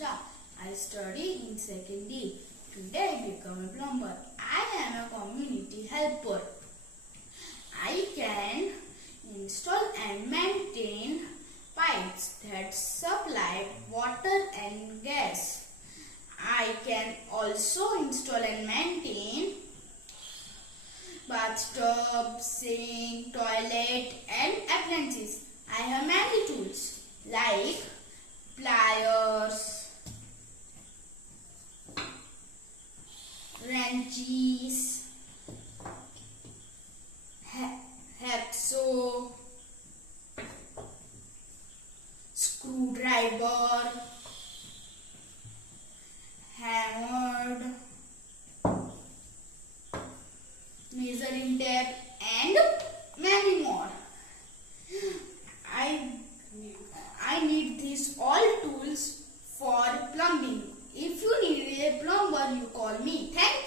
Shah. I study in 2nd D. Today I become a plumber. I am a community helper. I can install and maintain pipes that supply water and gas. I can also install and maintain bathtub, sink, toilet and appliances. I have many tools like pliers, wrenches, hacksaw, screwdriver, hammer, measuring tape and many more. I need these all tools for plumbing. If you need a plumber, you call me. Thank you.